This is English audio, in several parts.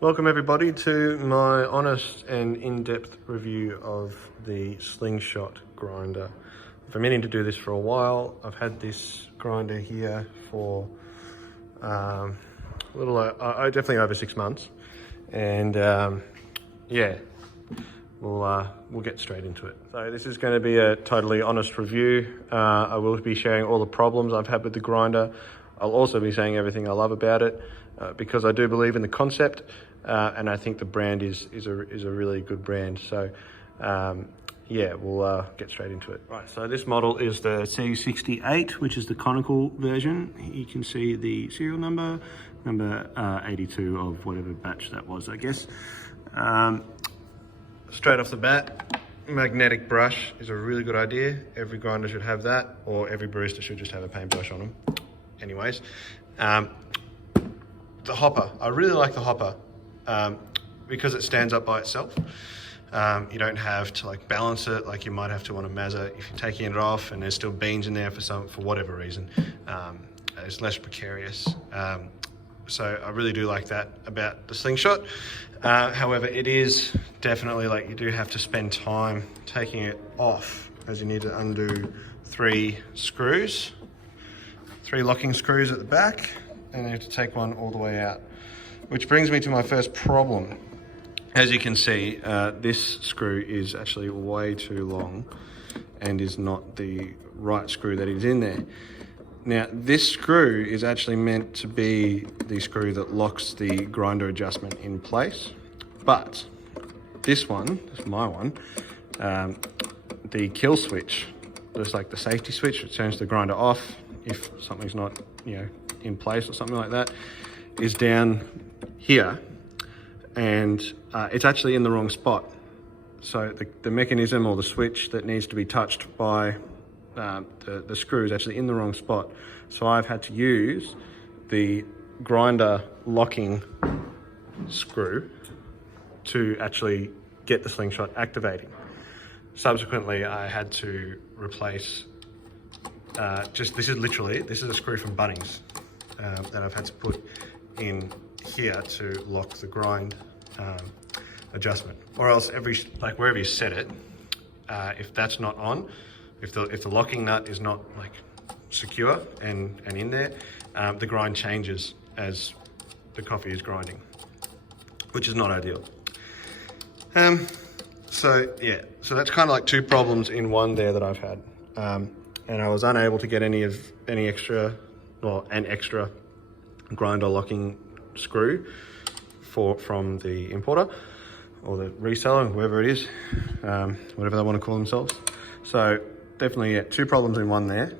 Welcome everybody to my honest and in-depth review of the Slingshot grinder. I've been meaning to do this for a while. I've had this grinder here for definitely over 6 months, and yeah, we'll get straight into it. So this is going to be a totally honest review. I will be sharing all the problems I've had with the grinder. I'll also be saying everything I love about it, because I do believe in the concept, and I think the brand is a really good brand. So yeah, we'll get straight into it. Right, so this model is the C68, which is the conical version. You can see the serial number 82 of whatever batch that was, I guess. Straight off the bat, magnetic brush is a really good idea. Every grinder should have that, or every barista should just have a paintbrush on them. Anyways, the hopper, I really like the hopper because it stands up by itself. You don't have to like balance it like you might have to on a Mazza if you're taking it off and there's still beans in there for whatever reason. It's less precarious. So I really do like that about the Slingshot. However, it is definitely like you do have to spend time taking it off, as you need to undo 3 locking screws at the back, and you have to take one all the way out. Which brings me to my first problem. As you can see, this screw is actually way too long and is not the right screw that is in there. Now, this screw is actually meant to be the screw that locks the grinder adjustment in place, but this one, this is my one, the kill switch, just like the safety switch, it turns the grinder off if something's not, in place or something like that, is down here, and it's actually in the wrong spot. So the mechanism or the switch that needs to be touched by the screw is actually in the wrong spot. So I've had to use the grinder locking screw to actually get the Slingshot activating. Subsequently, I had to replace this is a screw from Bunnings that I've had to put in here to lock the grind adjustment. Or else wherever you set it, if that's not on, if the locking nut is not like secure and in there, the grind changes as the coffee is grinding, which is not ideal. So yeah, so that's kind of like 2 problems in one there that I've had. And I was unable to get an extra grinder locking screw from the importer or the reseller, whoever it is, whatever they want to call themselves. So definitely, yeah, 2 problems in one there.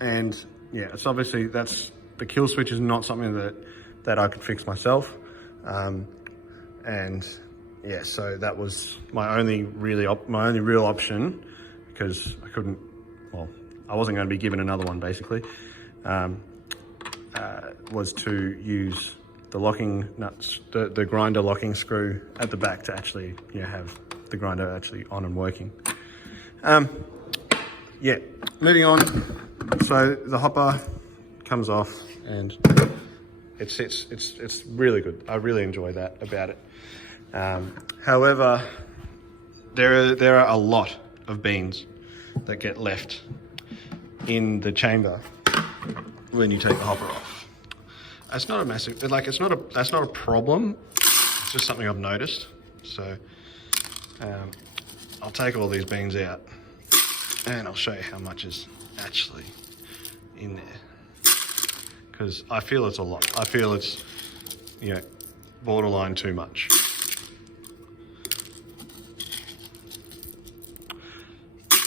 And yeah, it's obviously the kill switch is not something that I could fix myself. And yeah, so that was my only real option, because I wasn't going to be given another one basically, was to use the locking nuts, the grinder locking screw at the back to actually have the grinder actually on and working. Yeah, moving on. So the hopper comes off and it sits. It's really good. I really enjoy that about it. However, there are a lot of beans that get left in the chamber when you take the hopper off. It's not a massive, that's not a problem. It's just something I've noticed. So I'll take all these beans out and I'll show you how much is actually in there, because I feel it's a lot. I feel it's borderline too much.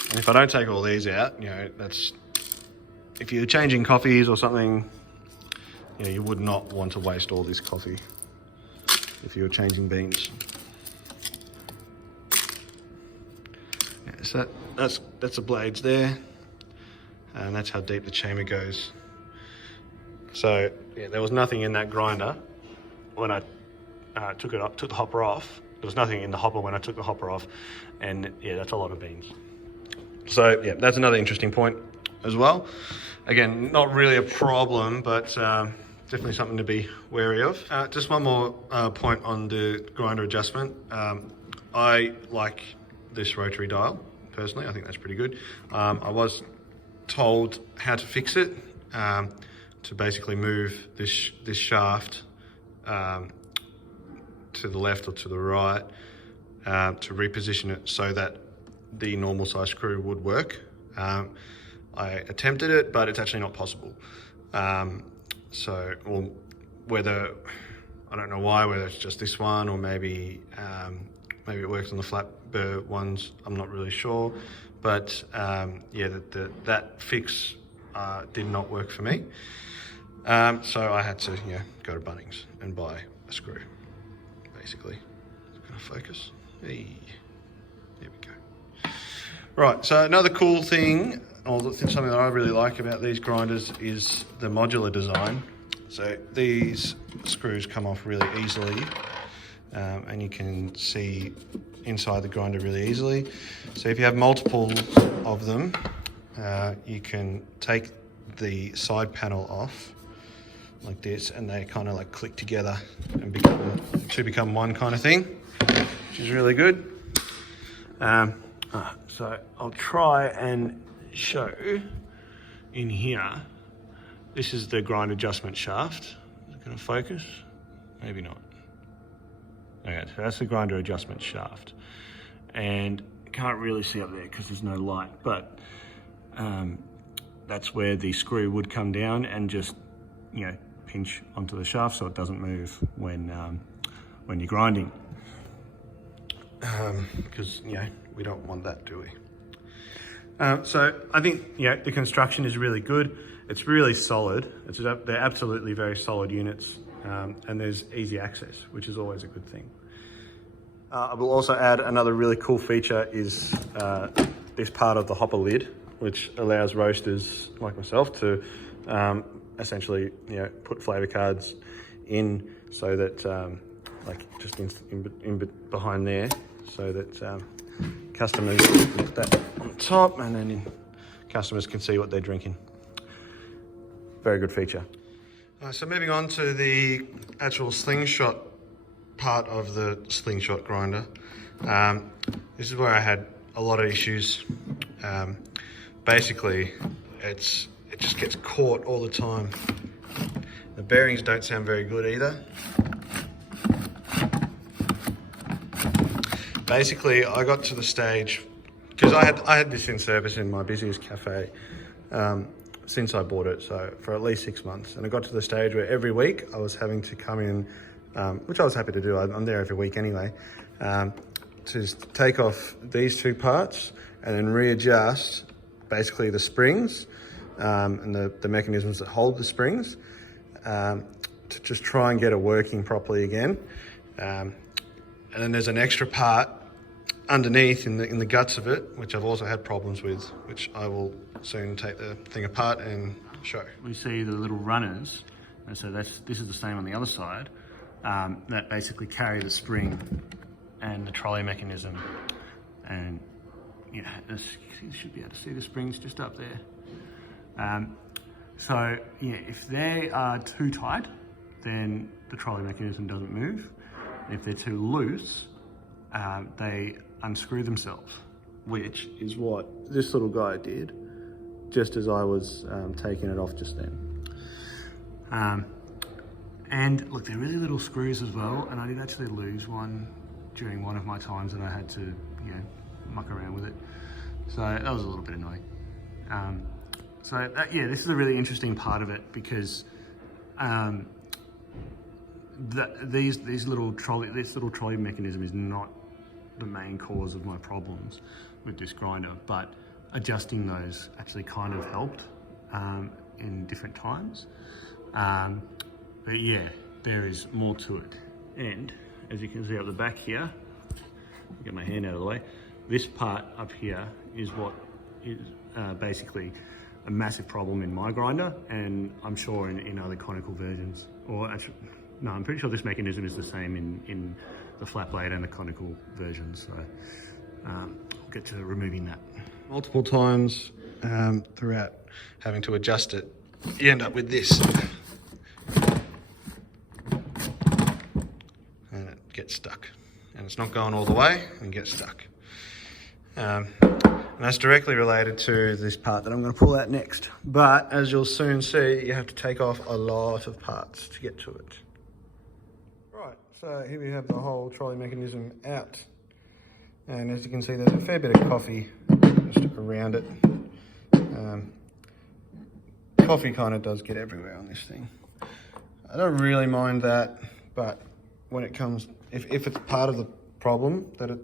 And if I don't take all these out, that's, if you're changing coffees or something, you would not want to waste all this coffee if you're changing beans. Yeah, so that's the blades there, and that's how deep the chamber goes. So yeah, there was nothing in that grinder when I took the hopper off. There was nothing in the hopper when I took the hopper off, and yeah, that's a lot of beans. So yeah, that's another interesting point as well. Again, not really a problem, but definitely something to be wary of. Just one more point on the grinder adjustment. I like this rotary dial, personally. I think that's pretty good. I was told how to fix it, to basically move this shaft to the left or to the right, to reposition it so that the normal size screw would work. I attempted it, but it's actually not possible. Well, whether, I don't know why, whether it's just this one or maybe it works on the flat burr ones, I'm not really sure. But yeah, that fix did not work for me. So I had to go to Bunnings and buy a screw, basically. It's gonna focus. Hey, there we go. Right, so another cool thing, or something that I really like about these grinders is the modular design. So these screws come off really easily, and you can see inside the grinder really easily. So if you have multiple of them, you can take the side panel off like this, and they kind of like click together and become one kind of thing, which is really good. So I'll try and show in here. This is the grind adjustment shaft. Is it going to focus? Maybe not. Okay, so that's the grinder adjustment shaft, and you can't really see up there because there's no light, but that's where the screw would come down and just pinch onto the shaft so it doesn't move when you're grinding, because we don't want that, do we? So I think the construction is really good. It's really solid. They're absolutely very solid units, and there's easy access, which is always a good thing. I will also add another really cool feature is this part of the hopper lid, which allows roasters like myself to essentially put flavor cards in, so that just in behind there, so that customers put that on top, and then customers can see what they're drinking. Very good feature. So moving on to the actual slingshot part of the slingshot grinder. This is where I had a lot of issues. Basically, it just gets caught all the time. The bearings don't sound very good either. Basically, I got to the stage, because I had this in service in my busiest cafe since I bought it, so for at least 6 months. And I got to the stage where every week I was having to come in, which I was happy to do, I'm there every week anyway, to take off these two parts and then readjust basically the springs and the mechanisms that hold the springs, to just try and get it working properly again. And then there's an extra part underneath in the guts of it, which I've also had problems with, which I will soon take the thing apart and show. We see the little runners, and so this is the same on the other side, that basically carry the spring and the trolley mechanism. And you should be able to see the springs just up there. So if they are too tight, then the trolley mechanism doesn't move. If they're too loose, they unscrew themselves, which is what this little guy did just as I was taking it off just then. And look, they're really little screws as well, and I did actually lose one during one of my times that I had to muck around with it. So that was a little bit annoying. This is a really interesting part of it, because this little trolley mechanism is not the main cause of my problems with this grinder, but adjusting those actually kind of helped in different times. But yeah, there is more to it. And as you can see up the back here, get my hand out of the way, this part up here is what is basically a massive problem in my grinder, and I'm sure in other conical versions, or actually, no, I'm pretty sure this mechanism is the same in the flat blade and the conical versions. So I'll get to removing that. Multiple times throughout having to adjust it, you end up with this. gets stuck. And it's not going all the way and gets stuck. And that's directly related to this part that I'm going to pull out next. But as you'll soon see, you have to take off a lot of parts to get to it. Right, so here we have the whole trolley mechanism out. And as you can see, there's a fair bit of coffee just around it. Coffee kind of does get everywhere on this thing. I don't really mind that, but when it comes, if it's part of the problem that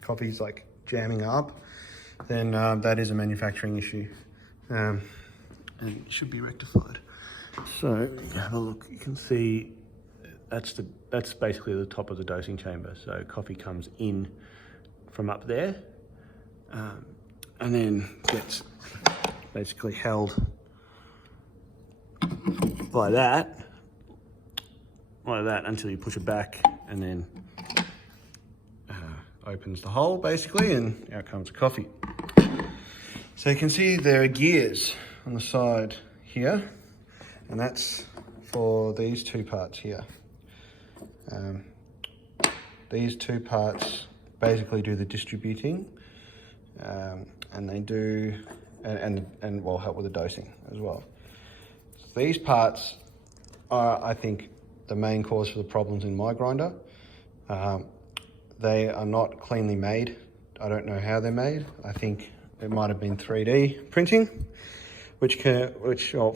coffee's like jamming up, then that is a manufacturing issue, and it should be rectified. So have a look. You can see that's basically the top of the dosing chamber. So coffee comes in from up there, and then gets basically held like that until you push it back, and then opens the hole basically, and out comes the coffee. So you can see there are gears on the side here, and that's for these two parts here. These two parts basically do the distributing, and they do, and will help with the dosing as well. So these parts are, I think, the main cause for the problems in my grinder. They are not cleanly made. I don't know how they're made. I think it might have been 3D printing, which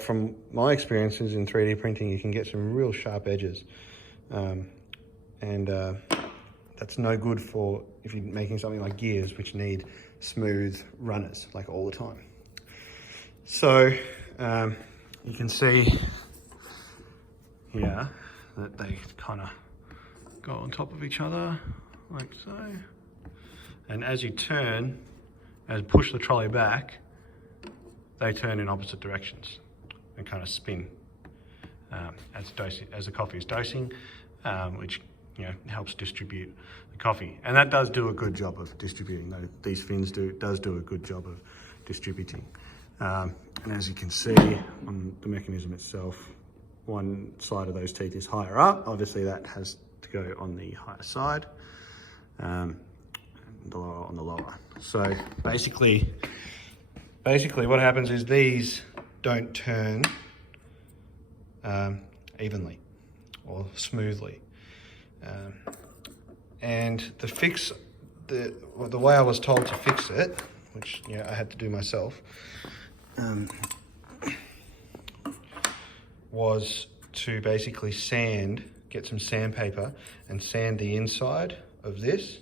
from my experiences in 3D printing, you can get some real sharp edges. That's no good for if you're making something like gears, which need smooth runners like all the time. So you can see here that they kind of go on top of each other like so. And as you turn, push the trolley back, they turn in opposite directions and kind of spin as the coffee is dosing, which helps distribute the coffee. And that does do a good job of distributing. These fins does do a good job of distributing. And as you can see on the mechanism itself, one side of those teeth is higher up. Obviously that has to go on the higher side, and the lower on the lower. So basically what happens is these don't turn evenly or smoothly. And the way I was told to fix it, which I had to do myself, was to basically get some sandpaper and sand the inside of this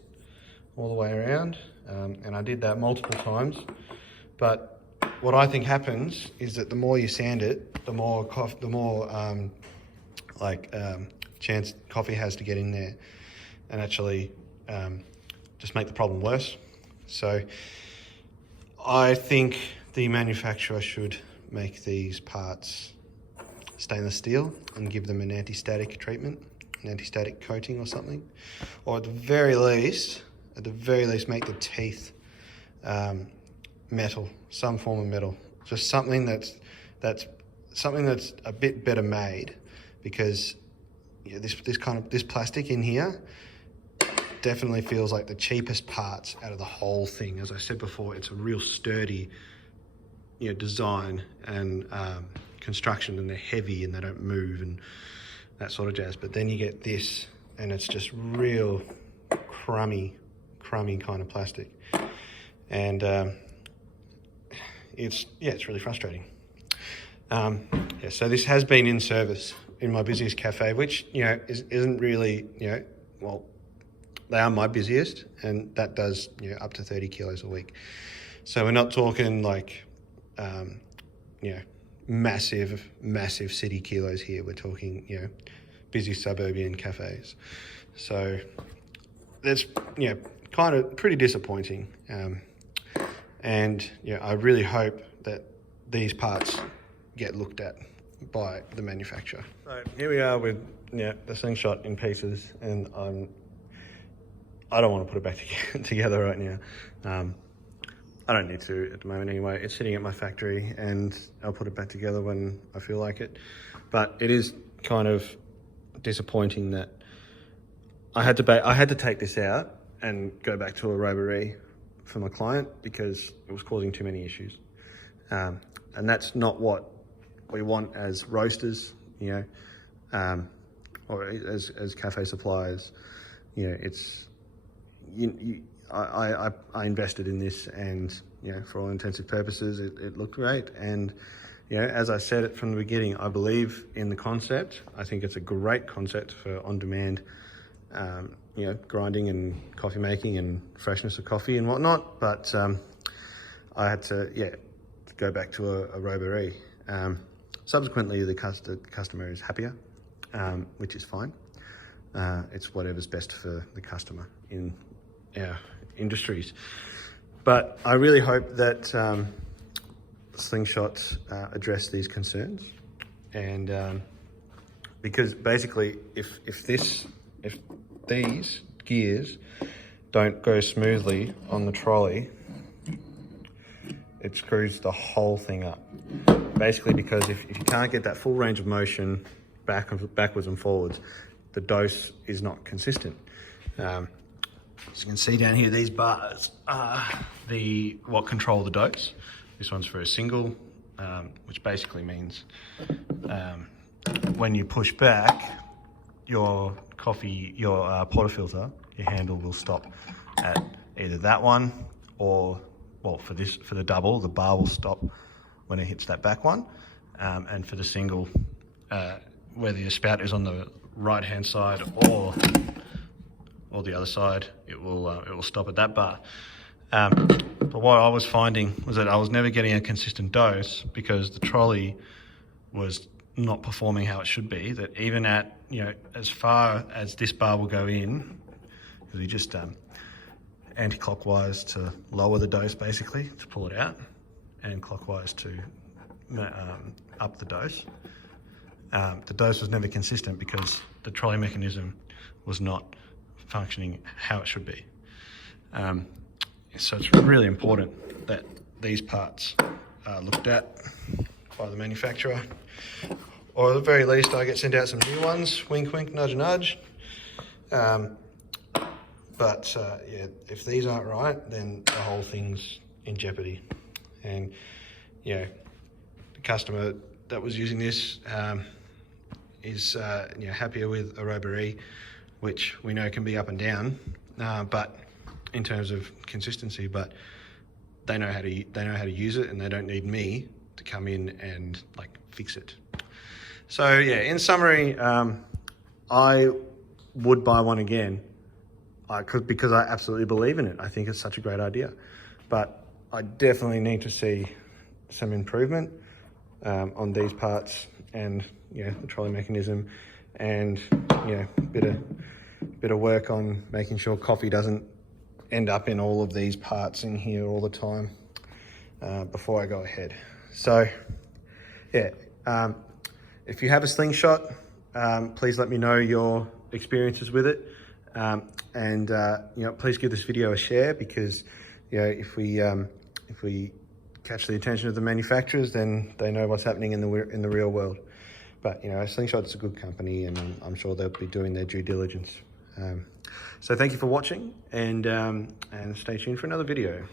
all the way around. And I did that multiple times. But what I think happens is that the more you sand it, the more chance coffee has to get in there and actually just make the problem worse. So I think the manufacturer should make these parts stainless steel and give them an anti-static treatment, an anti-static coating or something, or at the very least make the teeth metal, some form of metal, just something that's a bit better made, because this plastic in here definitely feels like the cheapest parts out of the whole thing. As I said before, it's a real sturdy design and construction, and they're heavy and they don't move and that sort of jazz. But then you get this and it's just real crummy kind of plastic, and it's really frustrating. So this has been in service in my busiest cafe, which isn't really well, they are my busiest, and that does up to 30 kilos a week. So we're not talking like massive city kilos here. We're talking busy suburban cafes. So that's kind of pretty disappointing. And I really hope that these parts get looked at by the manufacturer. So here we are with the Slingshot in pieces, and I don't want to put it back together right now. I don't need to at the moment anyway. It's sitting at my factory and I'll put it back together when I feel like it. But it is kind of disappointing that I had to take this out and go back to a roborie for my client because it was causing too many issues. And that's not what we want as roasters, you know, or as cafe suppliers. You know, I invested in this, and you know, for all intensive purposes, it looked great. And you know, as I said it from the beginning, I believe in the concept. I think it's a great concept for on-demand, you know, grinding and coffee making and freshness of coffee and whatnot. But I had to, go back to a roborie. Subsequently, the customer is happier, which is fine. It's whatever's best for the customer in our industries. But I really hope that Slingshot address these concerns, and because basically, if these gears don't go smoothly on the trolley, it screws the whole thing up. Basically, because if you can't get that full range of motion backwards and forwards, the dose is not consistent. As you can see down here, these bars are what control the dose. This one's for a single, which basically means when you push back, your portafilter, your handle will stop at either that one, or well, for the double, the bar will stop when it hits that back one, and for the single, whether your spout is on the right-hand side or the other side, it will stop at that bar. But what I was finding was that I was never getting a consistent dose because the trolley was not performing how it should be. That even at, you know, as far as this bar will go in, because we just anti-clockwise to lower the dose, basically to pull it out, and clockwise to up the dose. The dose was never consistent because the trolley mechanism was not functioning how it should be. So it's really important that these parts are looked at by the manufacturer, or at the very least I get sent out some new ones, wink wink, nudge nudge. But if these aren't right, then the whole thing's in jeopardy. And you know, the customer that was using this is happier with a roborie, which we know can be up and down, but in terms of consistency. But they know how to use it, and they don't need me to come in and like fix it. So yeah, in summary, I would buy one again. Because I absolutely believe in it. I think it's such a great idea, but I definitely need to see some improvement on these parts, and the trolley mechanism, and a bit of work on making sure coffee doesn't end up in all of these parts in here all the time before I go ahead. So yeah, if you have a Slingshot, please let me know your experiences with it. And please give this video a share, because if we catch the attention of the manufacturers, then they know what's happening in the real world. But Slingshot is a good company, and I'm sure they'll be doing their due diligence. So thank you for watching, and stay tuned for another video.